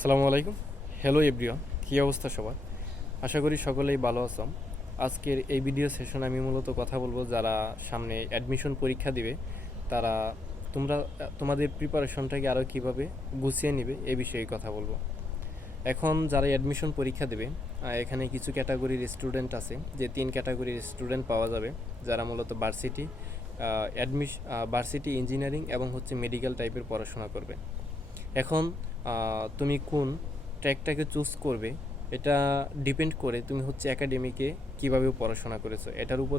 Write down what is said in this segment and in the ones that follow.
আসসালামু আলাইকুম। Hello everyone, কী অবস্থা সবার? আশা করি সকলেই ভালো আছো। আজকের এই ভিডিও সেশনে আমি মূলত কথা বলবো যারা সামনে অ্যাডমিশন পরীক্ষা দিবে তারা তোমাদের প্রিপারেশনটাকে আরও কীভাবে গুছিয়ে নেবে এ বিষয়ে কথা বলবো। এখন যারা অ্যাডমিশন পরীক্ষা দেবে এখানে কিছু ক্যাটাগরির স্টুডেন্ট আছে, যে 3 ক্যাটাগরির স্টুডেন্ট পাওয়া যাবে যারা মূলত ভার্সিটি ইঞ্জিনিয়ারিং এবং মেডিকেল টাইপের পড়াশোনা করবে। এখন তুমি কোন ট্র্যাকটাকে চুজ করবে এটা ডিপেন্ড করে তুমি একাডেমিকে কীভাবে পড়াশোনা করেছো এটার উপর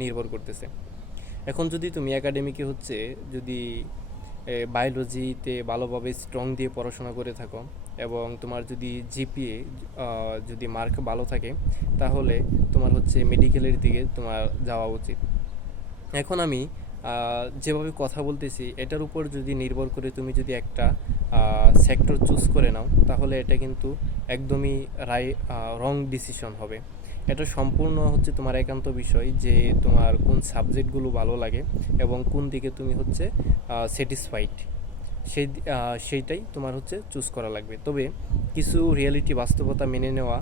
নির্ভর করতেছে। এখন যদি তুমি একাডেমিকে যদি বায়োলজিতে ভালোভাবে স্ট্রং দিয়ে পড়াশোনা করে থাকো এবং তোমার যদি জিপিএ যদি মার্ক ভালো থাকে তাহলে তোমার মেডিকেলের দিকে তোমার যাওয়া উচিত। এখন আমি যেভাবে কথা বলতেছি এটার উপর যদি নির্ভর করে তুমি যদি একটা সেক্টর চুজ করে নাও তাহলে এটা কিন্তু একদমই রং ডিসিশন হবে। এটা সম্পূর্ণ তোমার একান্ত বিষয় যে তোমার কোন সাবজেক্টগুলো ভালো লাগে এবং কোন দিকে তুমি স্যাটিসফাইড সেইটাই তোমার চুজ করা লাগবে। তবে কিছু রিয়েলিটি বাস্তবতা মেনে নেওয়া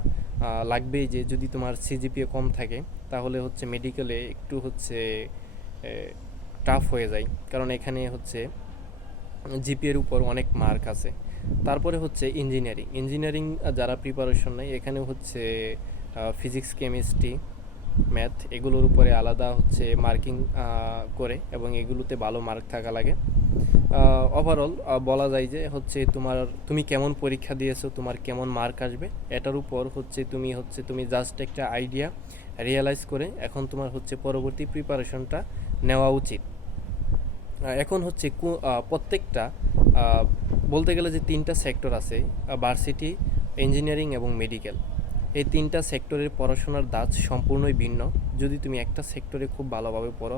লাগবেই যে যদি তোমার সিজিপিএ কম থাকে তাহলে মেডিকেলে একটু টাফ হয়ে যায়, কারণ এখানে জিপিএর উপর অনেক মার্ক আছে। তারপরে ইঞ্জিনিয়ারিং যারা প্রিপারেশন নেয় এখানে ফিজিক্স, কেমিস্ট্রি, ম্যাথ এগুলোর উপরে আলাদা মার্কিং করে এবং এগুলোতে ভালো মার্ক থাকা লাগে। ওভারঅল বলা যায় যে তুমি কেমন পরীক্ষা দিয়েছো, তোমার কেমন মার্ক আসবে এটার উপর তুমি জাস্ট একটা আইডিয়া রিয়েলাইজ করে এখন তোমার পরবর্তী প্রিপারেশনটা নেওয়া উচিত। এখন প্রত্যেকটা বলতে গেলে যে 3টা সেক্টর আছে, ভার্সিটি, ইঞ্জিনিয়ারিং এবং মেডিকেল। এই 3টা সেক্টরের পড়াশোনার ধাঁচ সম্পূর্ণই ভিন্ন। যদি তুমি একটা সেক্টরে খুব ভালোভাবে পড়ো,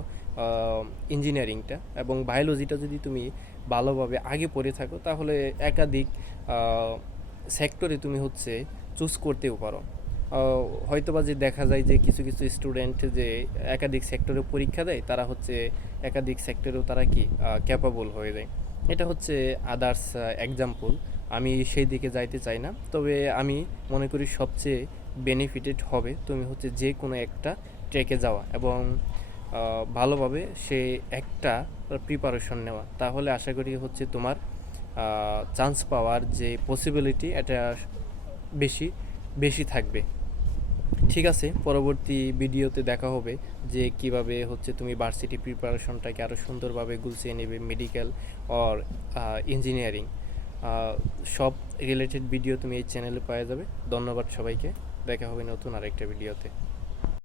ইঞ্জিনিয়ারিংটা এবং বায়োলজিটা যদি তুমি ভালোভাবে আগে পড়ে থাকো তাহলে একাধিক সেক্টরে তুমি চুজ করতেও পারো। হয়তোবা যে দেখা যায় যে কিছু কিছু স্টুডেন্ট যে একাধিক সেক্টরে পরীক্ষা দেয় তারা একাধিক সেক্টরেও তারা ক্যাপাবল হয়ে যায়। এটা আদার্স এক্সাম্পল, আমি সেই দিকে যাইতে চাই না। তবে আমি মনে করি সবচেয়ে বেনিফিটেড হবে তুমি যে কোনো একটা ট্রেকে যাওয়া এবং ভালোভাবে সে একটা প্রিপারেশন নেওয়া, তাহলে আশা করি তোমার চান্স পাওয়ার যে পসিবিলিটি এটা বেশি বেশি থাকবে। ঠিক আছে, পরবর্তী ভিডিওতে দেখা হবে যে কিভাবে তুমি ভার্সিটি প্রিপারেশনটাকে আরও সুন্দরভাবে গুছিয়ে নেবে, মেডিকেল অর ইঞ্জিনিয়ারিং সব রিলেটেড ভিডিও তুমি এই চ্যানেলে পাওয়া যাবে। ধন্যবাদ সবাইকে, দেখা হবে নতুন আরেকটা ভিডিওতে।